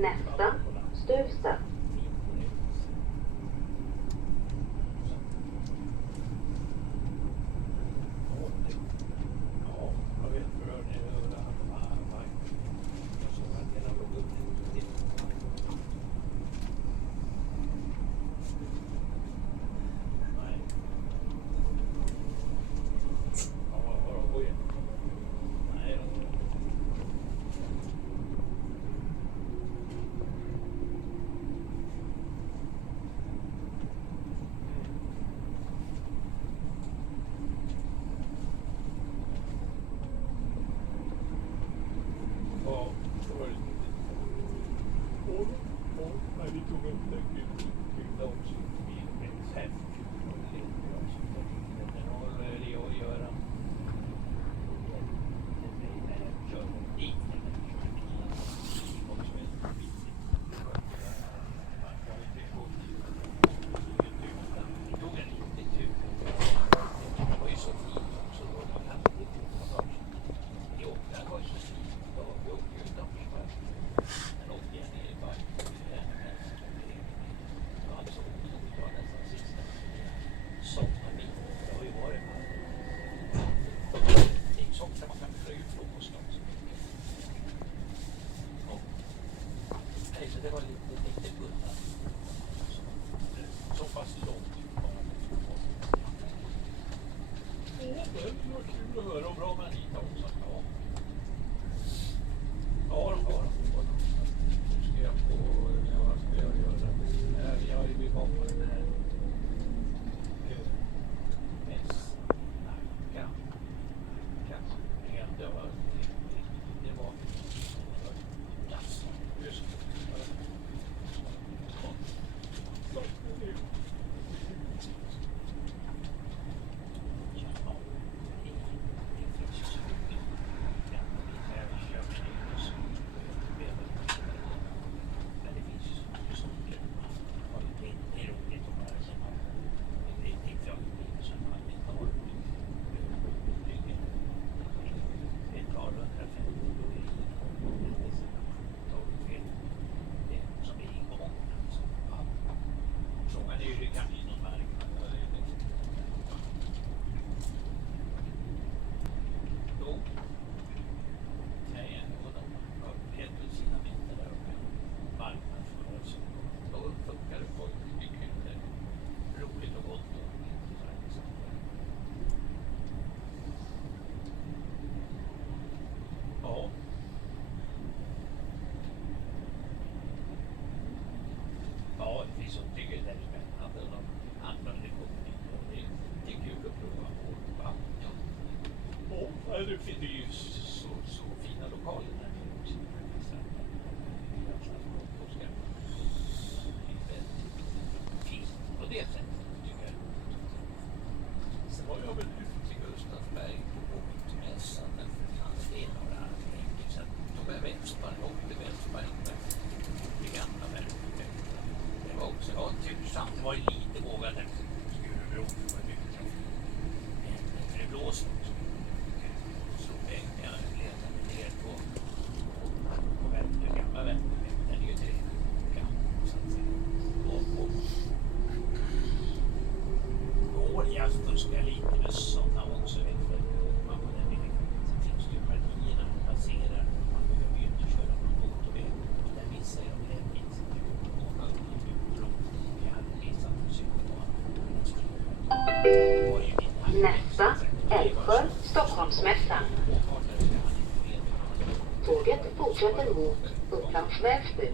Nästa Stuvsta. Det var lite bullrat. Så pass långt. Det var kul att höra och bra med Anita också. Ja, de har Nu ska jag på, vad ska jag göra? Jag är ju bakom den här det var just som tycker det är spännande och de andra lektioner och det är kul att prova och det finns ju så fina lokaler där också. Fint på det sättet tycker jag. Sen var jag väl ute till Gustavsberg på Båtmässan men det är några enkelt sen tog jag Västberg och åkte Västberg det gamla verket. Det var tusan, det var ju lite vågat efter Skurubro, det var mycket trafik. Men det blåste också. Så jag letade mig ner på gamla vänner, den är ju tre gamla så att säga. Och jag fuskar lite med sådana också, vet du, man på den vägen. Sen finns det ju partierna man passerar, man behöver ju inte köra på motorväg. Där missar jag det här minst. Nästa Älvsjö, Stockholmsmässan. Tåget fortsätter mot Upplands Väsby.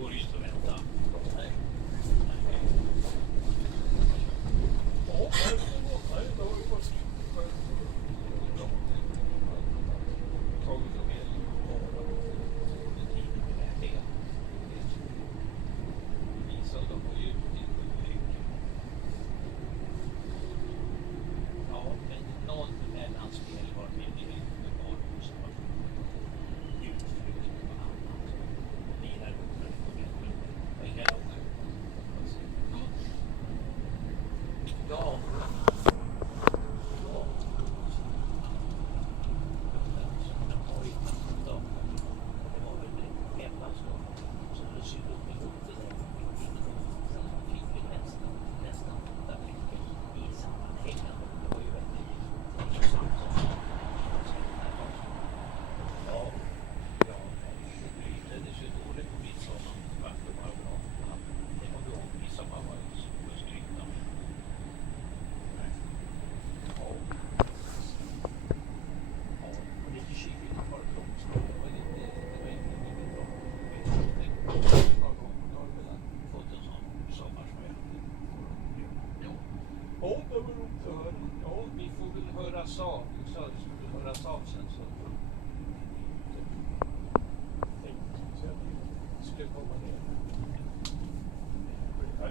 måste komma ner.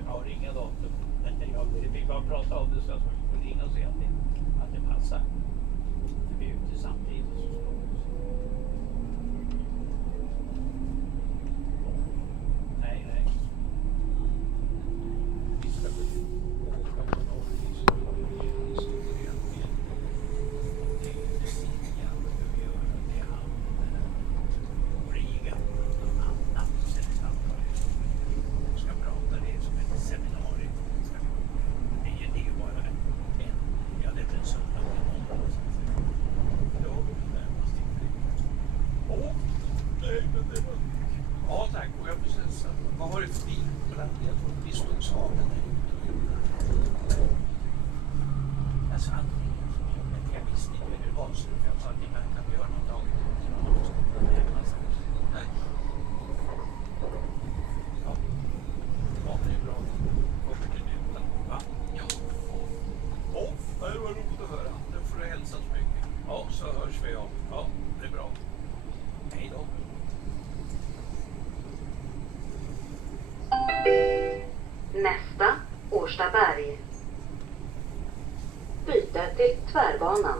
Ja, ringa datorn. Vi fick bara prata om det så att man får ringa och se att det passar. Vi är ute samtidigt. Nej. Vi ska åka på Norrvis och historia med det Sia och hur vi gör det han Riga annat ska prata det som ett seminarium. Det är ju bara det är en söndag och en måndag. Ja, närmast inte. Nej, men det var... Ja, tack. Och jag precis. Vad har du för bil? Jag tror vi stod saken där ute. Jag sa aldrig. Jag visste inte hur det var så jag sa att ni kan vi göra någon dag. Nej. Ja, det är bra. Kommer till nytta. Va? Ja. Det var roligt att höra. Nu får du hälsa så mycket. Ja, så hörs vi om. Ja, det är bra. Hej då. Nästa, Årstaberg. Byte till tvärbanan.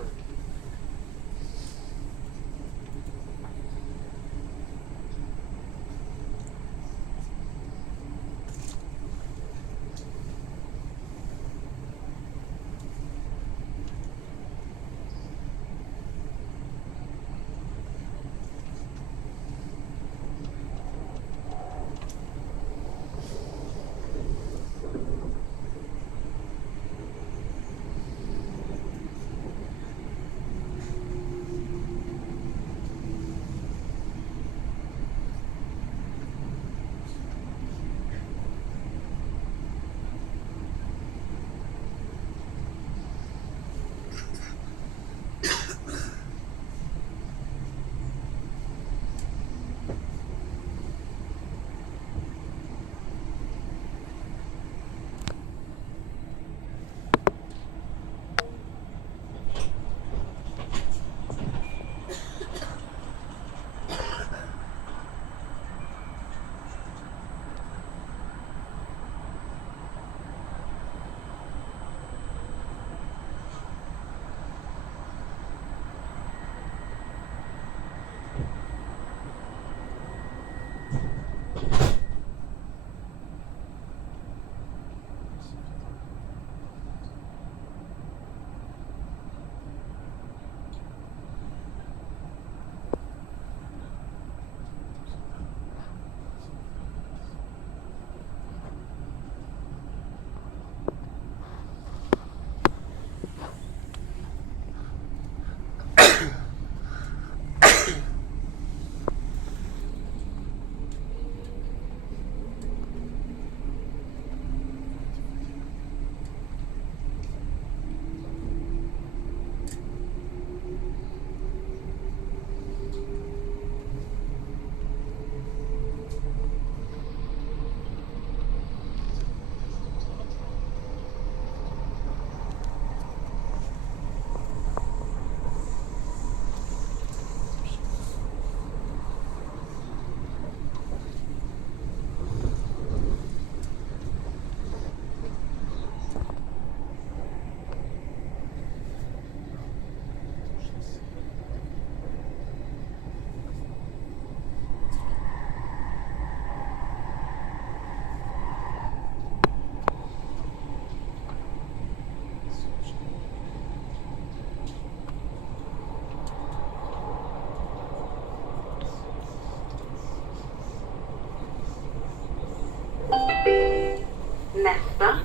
Nästa,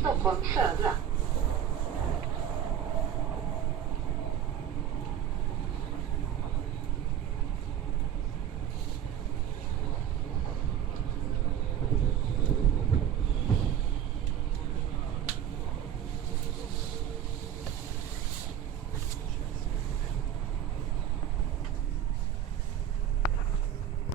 Stockholm södra.